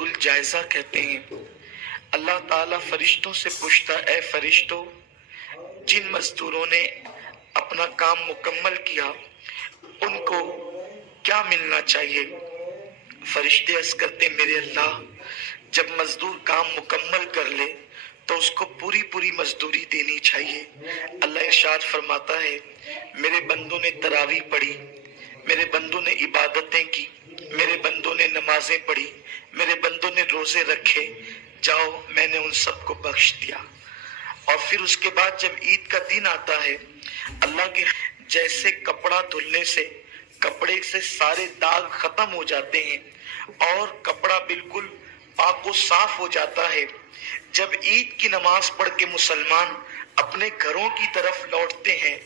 सूरत उल जायजा कहते हैं, अल्लाह ताला फरिश्तों से पूछता, ए फरिश्तों, जिन मजदूरों ने अपना काम मुकम्मल किया उनको क्या मिलना चाहिए? फरिश्ते अर्ज करते, मेरे अल्लाह, जब मजदूर काम मुकम्मल कर ले तो उसको पूरी पूरी मजदूरी देनी चाहिए। अल्लाह इरशाद फरमाता है, मेरे बंदों ने तरावी पढ़ी, मेरे बंदों ने इबादतें की, मेरे बंदों ने नमाजें पढ़ी, मेरे बंदों ने रोजे रखे, जाओ मैंने उन सबको बख्श दिया। और फिर उसके बाद जब ईद का दिन आता है, अल्लाह के जैसे कपड़ा धुलने से कपड़े से सारे दाग खत्म हो जाते हैं और कपड़ा बिल्कुल पाक व साफ हो जाता है, जब ईद की नमाज पढ़ के मुसलमान अपने घरों की तरफ लौटते हैं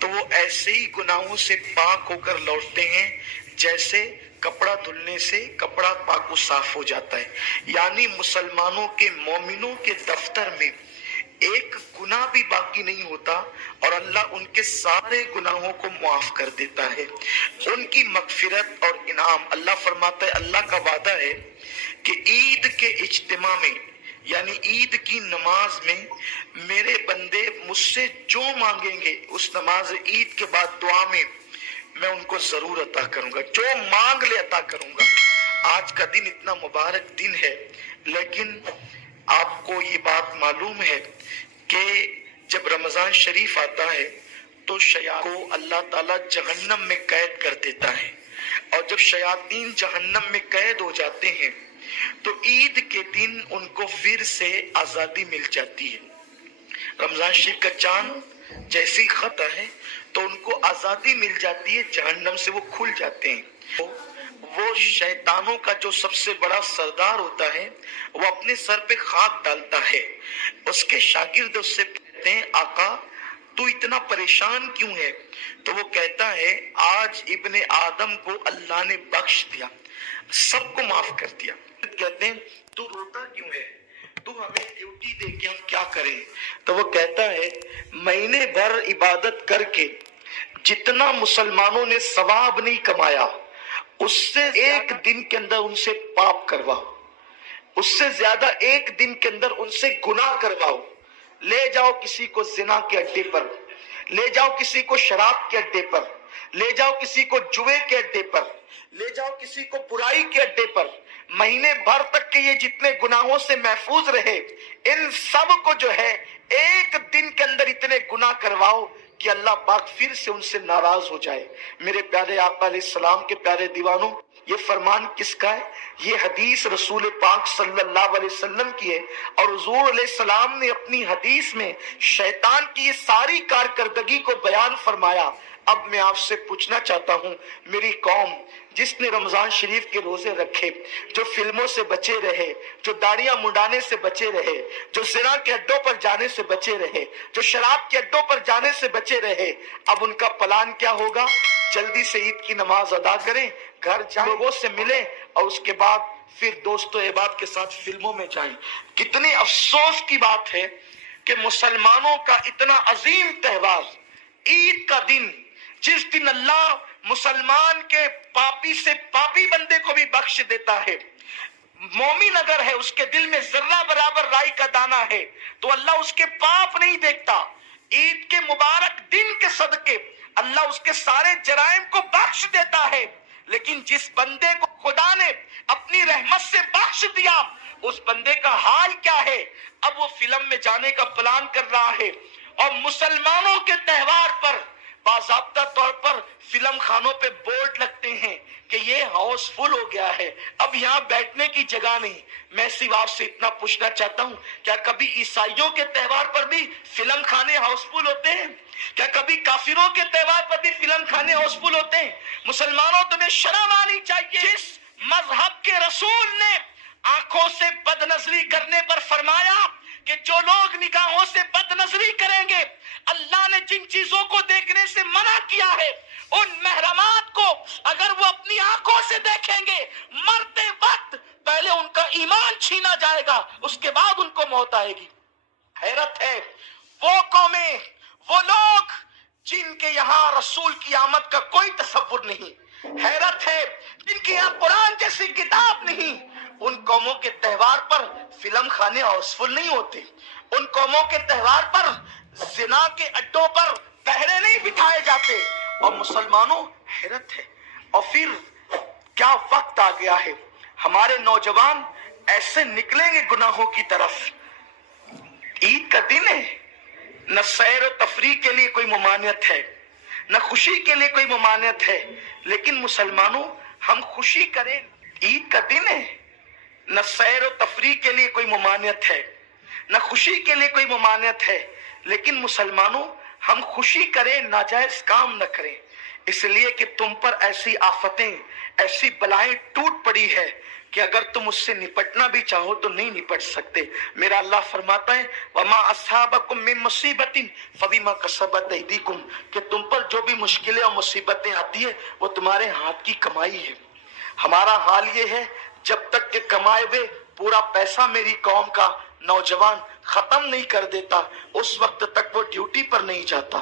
तो वो ऐसे ही गुनाहों से पाक होकर लौटते हैं जैसे कपड़ा धुलने से कपड़ा पाक व साफ हो जाता है। यानी मुसलमानों के मोमिनों के दफ्तर में एक गुनाह भी बाकी नहीं होता और अल्लाह उनके सारे गुनाहों को माफ कर देता है। उनकी मगफिरत और इनाम, अल्लाह फरमाता है, अल्लाह का वादा है कि ईद के इज्तिमा में यानी ईद की नमाज में मेरे बंदे मुझसे जो मांगेंगे उस नमाज ईद के बाद दुआ में मैं उनको जरूर अता करूंगा, जो मांग ले अता करूंगा। आज का दिन इतना मुबारक दिन है, लेकिन आपको ये बात मालूम है कि जब रमजान शरीफ आता है तो शयातीन को अल्लाह ताला जहन्नम में कैद कर देता है, और जब शयातीन जहन्नम में कैद हो जाते हैं तो ईद के दिन उनको फिर से आजादी मिल जाती है। रमजान शरीफ का चांद जैसे ही खता है तो उनको आजादी मिल जाती है, जहन्नम से वो खुल जाते हैं। वो शैतानों का जो सबसे बड़ा सरदार होता है वो अपने सर पे खाक डालता है, उसके शागिर्द उससे कहते हैं, आका तू इतना परेशान क्यों है? तो वो कहता है, आज इब्ने आदम को अल्लाह ने बख्श दिया, सबको माफ कर दिया। कहते हैं, तू रोता क्यों है? तू हमें ड्यूटी दे के हम क्या करें? तो वो कहता है, महीने भर इबादत करके जितना मुसलमानों ने सवाब नहीं कमाया उससे एक दिन के अंदर उनसे पाप करवाओ, उससे ज्यादा एक दिन के अंदर उनसे गुनाह करवाओ। ले जाओ किसी को जिना के अड्डे पर, ले जाओ किसी को शराब के अड्डे पर, ले जाओ किसी को जुए के अड्डे पर, ले जाओ किसी को बुराई के अड्डे पर। महीने भर तक के ये जितने गुनाहों से महफूज रहे, इन सब को जो है एक दिन के अंदर इतने गुनाह करवाओ कि अल्लाह पाक फिर से उनसे नाराज हो जाए। मेरे प्यारे आका अलैहिस्सलाम के प्यारे दीवानों, ये फरमान किसका है? ये हदीस रसूल पाक सल्लल्लाहु अलैहि वसल्लम की है, और हुजूर अलैहिस्सलाम ने अपनी हदीस में शैतान की ये सारी कारकर्दगी को बयान फरमाया। अब मैं आपसे पूछना चाहता हूँ, मेरी कौम जिसने रमजान शरीफ के रोजे रखे, जो फिल्मों से बचे रहे, जो दाढ़ियां मुंडाने से बचे रहे, जो जिना के अड्डों पर जाने से बचे रहे, जो शराब के अड्डों पर जाने से बचे रहे, अब उनका प्लान क्या होगा? जल्दी से ईद की नमाज अदा करें, घर जाएं, लोगों से मिलें और उसके बाद फिर दोस्तों अहबाब के साथ फिल्मों में जाएं। कितनी अफसोस की बात है कि मुसलमानों का इतना अजीम त्योहार ईद का दिन, जिस दिन अल्लाह मुसलमान के पापी से पापी बंदे को भी बख्श देता है, मोमिन अगर है उसके दिल में जर्रा बराबर राई का दाना है तो अल्लाह उसके पाप नहीं देखता। ईद के मुबारक दिन के सदके अल्लाह उसके सारे जराइम को बख्श देता है। लेकिन जिस बंदे को खुदा ने अपनी रहमत से बख्श दिया, उस बंदे का हाल क्या है? अब वो फिल्म में जाने का प्लान कर रहा है, और मुसलमानों के त्योहार पर बाज़ाब्ता तौर पर फिल्म खानों पे बोर्ड लगते हैं कि ये हाउसफुल हो गया है, अब यहाँ बैठने की जगह नहीं। मैं सिर्फ आपसे इतना पूछना चाहता हूँ, क्या कभी ईसाइयों के त्योहार पर भी फिल्म खाने हाउसफुल होते हैं? क्या कभी काफिरों के त्योहार पर भी फिल्म खाने हाउसफुल होते हैं? मुसलमानों, तुम्हें शर्म आनी चाहिए। जिस मजहब के रसूल ने आंखों से बदनजरी करने पर फरमाया कि जो लोग निगाहों से बदनजरी करेंगे, अल्लाह ने जिन चीजों को देखने से मना किया है, उन महरमात को अगर वो अपनी आंखों से देखेंगे, मरते वक्त पहले उनका ईमान छीना जाएगा, उसके बाद उनको मौत आएगी। हैरत है, वो कौमें, वो लोग जिनके यहाँ रसूल की आमद का कोई तसव्वुर नहीं, हैरत है जिनके यहाँ कुरान जैसी किताब नहीं, उन कौमों के त्यौहार पर फिल्म खाने हाउसफुल नहीं होते, उन कौमों के त्यौहार पर जिना के अड्डों पर पहरे नहीं बिठाए जाते। और मुसलमानों हैरत है, और फिर क्या वक्त आ गया है, हमारे नौजवान ऐसे निकलेंगे गुनाहों की तरफ। ईद का दिन है, न सैर और तफरीह के लिए कोई ममानियत है, न खुशी के लिए कोई ममानियत है, लेकिन मुसलमानों हम खुशी करें। ईद का दिन है, न सैर और तफरीह के लिए कोई ममानियत है, न खुशी के लिए कोई ममानियत है, लेकिन मुसलमानों हम खुशी करें, नाजायज काम न करें। इसलिए कि तुम पर ऐसी आफतें, ऐसी बलाएं टूट पड़ी है कि अगर तुम उससे निपटना भी चाहो तो नहीं निपट सकते। मेरा अल्लाह फरमाता है वमा अस्हाबकुम मिन मुसीबतिन फबिमा कसबत ऐदीकुम, कि तुम पर जो भी मुश्किलें और मुसीबतें आती है वो तुम्हारे हाथ की कमाई है। हमारा हाल ये है, जब तक कि कमाए हुए पूरा पैसा मेरी कौम का नौजवान खत्म नहीं कर देता, उस वक्त तक वो ड्यूटी पर नहीं जाता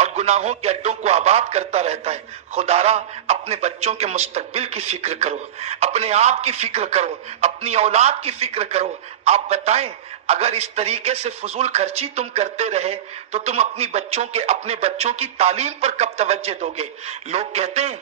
और गुनाहों के अड्डों को आबाद करता रहता है। खुदारा अपने बच्चों के मुस्तकबिल की फिक्र करो, अपने आप की फिक्र करो, अपनी औलाद की फिक्र करो। आप बताएं, अगर इस तरीके से फजूल खर्ची तुम करते रहे तो तुम अपने बच्चों की तालीम पर कब तवज्जो दोगे? लोग कहते हैं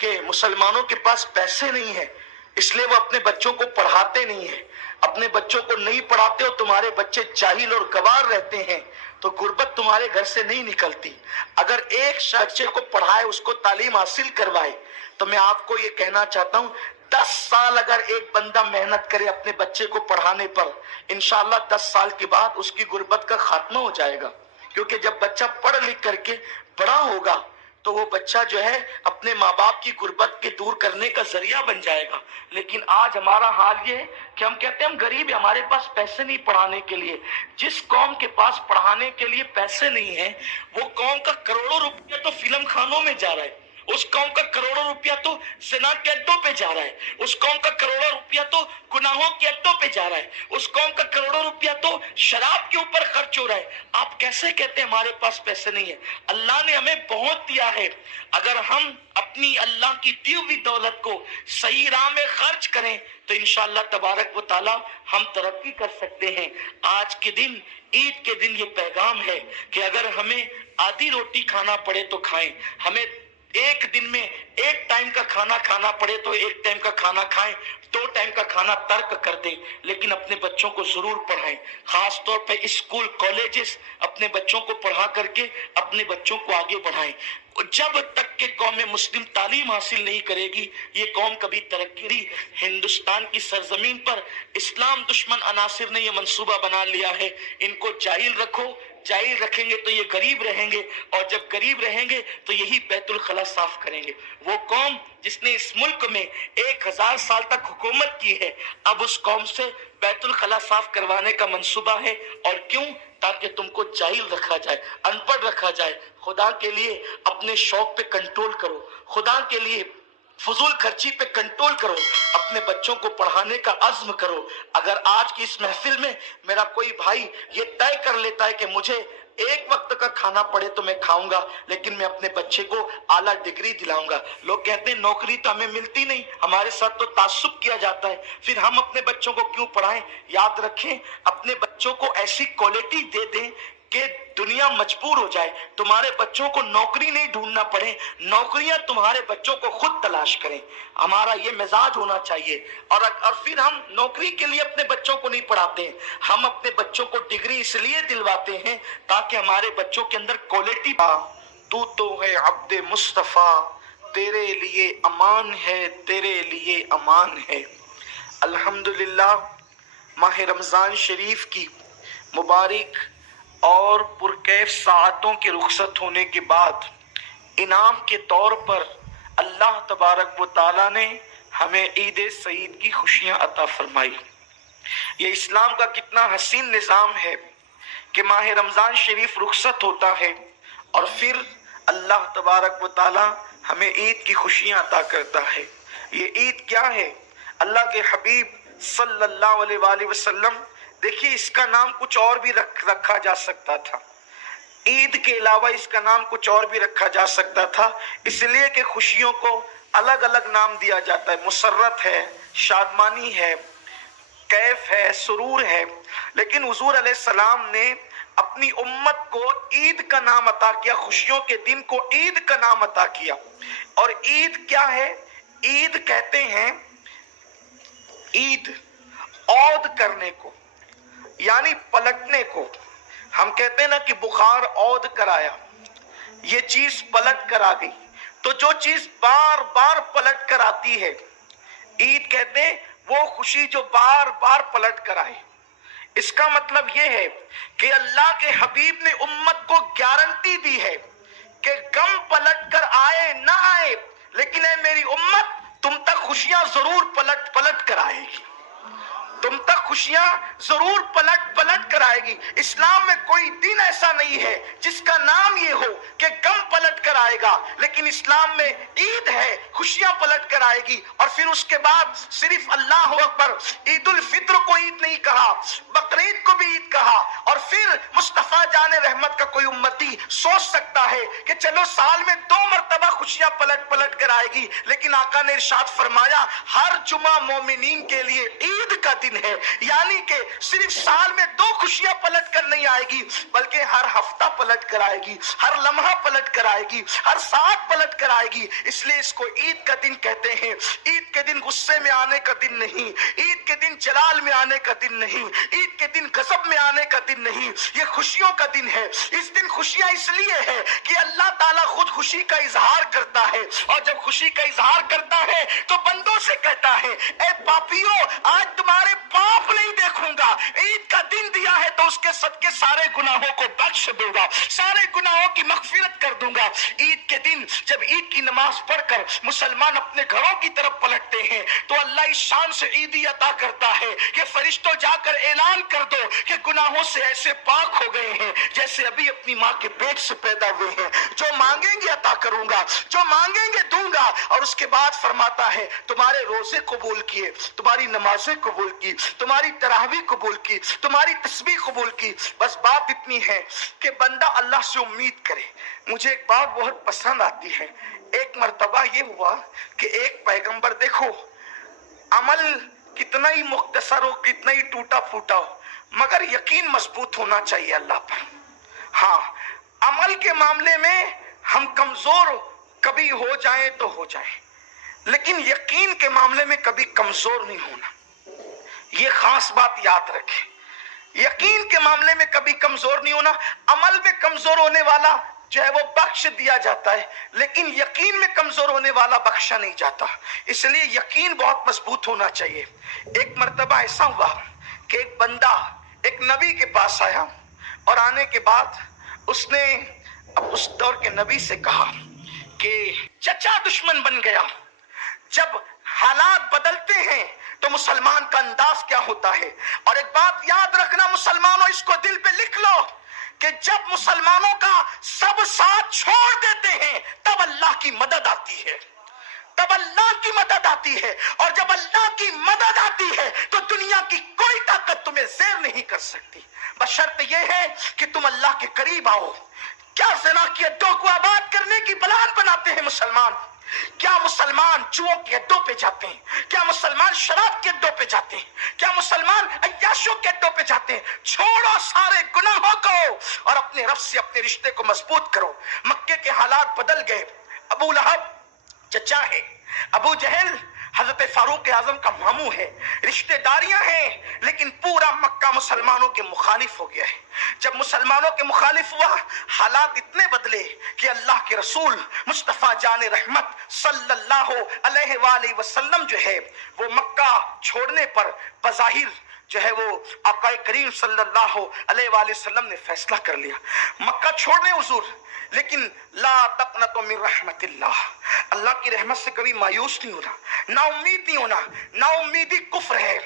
कि मुसलमानों के पास पैसे नहीं है इसलिए वो अपने बच्चों को पढ़ाते नहीं है। अपने बच्चों को नहीं पढ़ाते हो, तुम्हारे बच्चे जाहिल और गवार रहते हैं, तो गुर्बत तुम्हारे घर से नहीं निकलती। अगर एक बच्चे को पढ़ाए, उसको तालीम हासिल करवाए, तो मैं आपको ये कहना चाहता हूँ 10 साल अगर एक बंदा मेहनत करे अपने बच्चे को पढ़ाने पर, इंशाअल्लाह 10 साल के बाद उसकी गुर्बत का खात्मा हो जाएगा। क्योंकि जब बच्चा पढ़ लिख करके बड़ा होगा तो वो बच्चा जो है अपने माँ बाप की गुर्बत के दूर करने का जरिया बन जाएगा। लेकिन आज हमारा हाल ये है कि हम कहते हैं हम गरीब हैं, हमारे पास पैसे नहीं पढ़ाने के लिए। जिस कौम के पास पढ़ाने के लिए पैसे नहीं है, वो कौम का करोड़ों रुपया तो फिल्म खानों में जा रहा है, उस कौम का करोड़ों रुपया तो ज़िना के अड्डों पे जा रहा है, उस कौम का करोड़ों रुपया तो गुनाहों के अड्डों पे जा रहा है, उस कौम का करोड़ों रुपया तो शराब के ऊपर खर्च हो रहा है। आप कैसे कहते हैं हमारे पास पैसे नहीं है? अल्लाह ने हमें बहुत दिया है। अगर हम अपनी अल्लाह की दी हुई दौलत को सही राह में खर्च करें तो इंशाअल्लाह तबारक व तआला हम तरक्की कर सकते हैं। आज के दिन, ईद के दिन, ये पैगाम है कि अगर हमें आधी रोटी खाना पड़े तो खाएं, हमें एक दिन में एक टाइम का खाना खाना पड़े तो एक टाइम का खाना खाएं, 2 टाइम का खाना तर्क कर दें, लेकिन अपने बच्चों को जरूर पढ़ाएं। खास तौर पे स्कूल कॉलेजेस अपने बच्चों को पढ़ा करके अपने बच्चों को आगे बढ़ाएं। जब तक के कौम मुस्लिम तालीम हासिल नहीं करेगी, ये कौम कभी तरक्की नहीं। हिंदुस्तान की सरजमीन पर इस्लाम दुश्मन अनासिर ने ये मंसूबा बना लिया है, इनको जाहिल रखो, जाहिल रखेंगे तो ये गरीब रहेंगे, और जब गरीब रहेंगे तो यही बैतुल खला साफ करेंगे। वो कौम जिसने इस मुल्क में 1000 साल तक हुकूमत की है, अब उस कौम से बैतुल खला साफ करवाने का मंसूबा है। और क्यों? ताकि तुमको जाहिल रखा जाए, अनपढ़ रखा जाए। खुदा के लिए अपने शौक पे कंट्रोल करो, खुदा के लिए फजूल खर्ची पे कंट्रोल करो, अपने बच्चों को पढ़ाने का अज़्म करो। अगर आज की इस महफिल में मेरा कोई भाई ये तय कर लेता है कि मुझे एक वक्त का खाना पड़े तो मैं खाऊंगा, लेकिन मैं अपने बच्चे को आला डिग्री दिलाऊंगा। लोग कहते हैं नौकरी तो हमें मिलती नहीं, हमारे साथ तो तासुब किया जाता है, फिर हम अपने बच्चों को क्यों पढ़ाएं? याद रखें, अपने बच्चों को ऐसी क्वालिटी दे दें कि दुनिया मजबूर हो जाए, तुम्हारे बच्चों को नौकरी नहीं ढूंढना पड़े, नौकरियां तुम्हारे बच्चों को खुद तलाश करें। हमारा ये मिजाज होना चाहिए। और फिर हम नौकरी के लिए अपने बच्चों को नहीं पढ़ाते हैं, हम अपने बच्चों को डिग्री इसलिए दिलवाते हैं ताकि हमारे बच्चों के अंदर क्वालिटी। तू तो है अब्दे मुस्तफा, तेरे लिए अमान है, तेरे लिए अमान है। अल्हम्दुलिल्लाह, माह रमजान शरीफ की मुबारक और पुरकैफ साअतों के रुखसत होने के बाद इनाम के तौर पर अल्लाह तबारक व तआला ने हमें ईद सईद की खुशियां अता फरमाई। ये इस्लाम का कितना हसीन निज़ाम है कि माह रमज़ान शरीफ रुखसत होता है और फिर अल्लाह तबारक व तआला हमें ईद की खुशियां अता करता है। ये ईद क्या है? अल्लाह के हबीब सल्लल्लाहु अलैहि वसल्लम, देखिए इसका नाम कुछ और भी रखा जा सकता था, ईद के अलावा इसका नाम कुछ और भी रखा जा सकता था, इसलिए कि खुशियों को अलग अलग नाम दिया जाता है। मुसर्रत है, शादमानी है, ہے، سرور ہے، لیکن حضور علیہ السلام نے اپنی امت کو عید کا نام عطا کیا، خوشیوں کے دن کو عید کا نام عطا کیا۔ اور عید کیا ہے؟ عید کہتے ہیں عید عود کرنے کو، یعنی پلٹنے کو۔ ہم کہتے ہیں نا کہ بخار عود کرایا، یہ چیز پلٹ کر آ گئی۔ تو جو چیز بار بار پلٹ کر آتی ہے، عید کہتے ہیں وہ خوشی جو بار بار پلٹ کر آئے۔ اس کا مطلب یہ ہے کہ اللہ کے حبیب نے امت کو گارنٹی دی ہے کہ غم پلٹ کر آئے نہ آئے، لیکن اے میری امت، تم تک خوشیاں ضرور پلٹ کر آئے گی، تم تک خوشیاں ضرور پلٹ کر آئے گی۔ اسلام میں کوئی دن ایسا نہیں ہے جس کا نام یہ ہو کہ غم پلٹ کر آئے گا، لیکن اسلام میں عید ہے، خوشیاں پلٹ کر آئے گی۔ اور پھر اس کے بعد صرف اللہ اکبر، عید الفطر کو عید نہیں کہا، بقرعید کو بھی عید کہا۔ اور پھر مصطفیٰ جان رحمت کا کوئی امتی سوچ سکتا ہے کہ چلو سال میں 2 مرتبہ خوشیاں پلٹ کر آئے گی، لیکن آقا نے ارشاد فرمایا ہر جمعہ مومنین کے لیے عید کا دن ہے، یعنی کہ صرف سال میں 2 خوشیاں پلٹ کر نہیں آئے گی، بلکہ ہر ہفتہ پلٹ کر آئے گی، ہر لمحہ پلٹ کر آئے گی، ہر ساتھ پلٹ کر آئے گی۔ اس لیے اس کو عید کا دن کہتے ہیں۔ عید کے دن غصے میں آنے کا دن نہیں، عید کے دن جلال میں آنے کا دن نہیں، عید کے دن غضب میں آنے کا دن نہیں، یہ خوشیوں کا دن ہے۔ اس دن خوشیاں اس لیے ہے کہ اللہ تعالیٰ خود خوشی کا اظہار کرتا ہے، اور جب خوشی کا اظہار کرتا ہے تو بندوں سے کہتا ہے اے پاپیوں، آج تمہارے پاپ نہیں دیکھوں گا، عید کا دن دیا ہے تو اس کے صدقے سارے گناہوں کو بخش دوں گا، سارے گناہوں کی مغفرت کر دوں گا۔ عید کے دن جب عید کی نماز پڑھ کر مسلمان اپنے گھروں کی طرف پلٹتے ہیں تو اللہ اس شان سے عیدی عطا کرتا ہے کہ فرشتوں جا کر اعلان کر دو کہ گناہوں سے ایسے پاک ہو گئے ہیں جیسے ابھی اپنی ماں کے پیٹ سے پیدا ہوئے ہیں، جو مانگیں گے عطا کروں گا، جو مانگیں گے دوں گا۔ اور اس کے بعد فرماتا ہے تمہارے روزے قبول کیے، تمہاری نمازیں قبول کی، تمہاری تراویح قبول کی، تمہاری تسبیح قبول کی۔ بس بات اتنی ہے کہ بندہ اللہ سے امید کرے۔ مجھے ایک بات بہت پسند آتی ہے، ایک مرتبہ یہ ہوا کہ ایک پیغمبر، دیکھو عمل کتنا ہی مختصر ہو، کتنا ہی ٹوٹا پھوٹا ہو، مگر یقین مضبوط ہونا چاہیے اللہ پر۔ ہاں، عمل کے معاملے میں ہم کمزور کبھی ہو جائیں تو ہو جائیں، لیکن یقین کے معاملے میں کبھی کمزور نہیں ہونا، یہ خاص بات یاد رکھیں۔ یقین کے معاملے میں کبھی کمزور نہیں ہونا۔ عمل میں کمزور ہونے والا جو ہے وہ بخش دیا جاتا ہے، لیکن یقین میں کمزور ہونے والا بخشا نہیں جاتا، اس لیے یقین بہت مضبوط ہونا چاہیے۔ ایک مرتبہ ایسا ہوا کہ ایک بندہ ایک نبی کے پاس آیا، اور آنے کے بعد اس نے اب اس دور کے نبی سے کہا کہ چچا دشمن بن گیا۔ جب حالات بدلتے ہیں تو مسلمان کا انداز کیا ہوتا ہے۔ اور ایک بات یاد رکھنا مسلمانوں، اس کو دل پہ لکھ لو کہ جب مسلمانوں کا سب ساتھ چھوڑ دیتے ہیں تب اللہ کی مدد آتی ہے، تب اللہ کی مدد آتی ہے۔ اور جب اللہ کی مدد آتی ہے تو دنیا کی کوئی طاقت تمہیں زیر نہیں کر سکتی، بشرط یہ ہے کہ تم اللہ کے قریب آؤ۔ کیا زنا کی اڈوں کو آباد کرنے کی پلان بناتے ہیں مسلمان؟ کیا مسلمان جوؤں کے اڈوں پہ جاتے ہیں؟ کیا مسلمان شراب کے اڈوں پہ جاتے ہیں؟ کیا مسلمان عیاشوں کے اڈوں پہ جاتے ہیں؟ چھوڑو سارے گناہوں کو اور اپنے رب سے اپنے رشتے کو مضبوط کرو۔ مکے کے حالات بدل گئے۔ ابو لہب چچا ہے، ابو جہل حضرت فاروق اعظم کا ماموں ہے، رشتہ داریاں ہیں، لیکن پورا مکہ مسلمانوں کے مخالف ہو گیا ہے۔ جب مسلمانوں کے مخالف ہوا، حالات اتنے بدلے کہ اللہ کے رسول مصطفیٰ جان رحمت صلی اللہ علیہ وآلہ وسلم جو ہے وہ مکہ چھوڑنے پر بظاہر جو ہے وہ آقا کریم صلی اللہ علیہ وآلہ وسلم نے فیصلہ کر لیا مکہ چھوڑنے حضور، لیکن لا تقنطوا من رحمت اللہ، اللہ کی رحمت سے کبھی مایوس نہیں ہونا، نا امید نہیں ہونا۔ نا امیدی کفر ہے،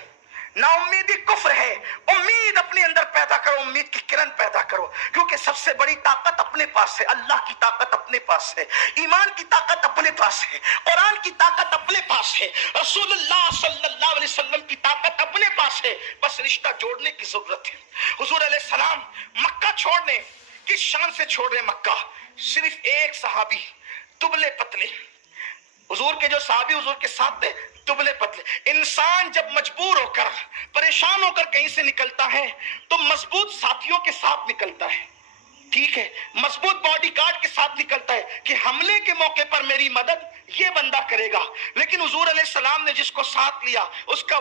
نا امیدی کفر ہے۔ امید اپنے اندر پیدا کرو، امید کی کرن پیدا کرو، کیونکہ سب سے بڑی طاقت اپنے پاس ہے، اللہ کی طاقت اپنے پاس ہے، ایمان کی طاقت اپنے پاس ہے، قرآن کی طاقت اپنے پاس ہے، رسول اللہ صلی اللہ علیہ وسلم کی طاقت اپنے پاس ہے، بس رشتہ جوڑنے کی ضرورت ہے۔ حضور علیہ السلام مکہ چھوڑنے، کس شان سے چھوڑ رہے مکہ؟ صرف ایک صحابی دبلے پتلے، حضور کے جو صحابی حضور کے ساتھ تھے دبلے پتلے۔ انسان جب مجبور ہو کر پریشان ہو کر کہیں سے نکلتا ہے تو مضبوط ساتھیوں کے ساتھ نکلتا ہے، ٹھیک ہے، مضبوط باڈی گارڈ کے ساتھ نکلتا ہے کہ حملے کے موقع پر میری مدد یہ بندہ کرے گا. لیکن حضور علیہ السلام نے جس کو ساتھ لیا اس کا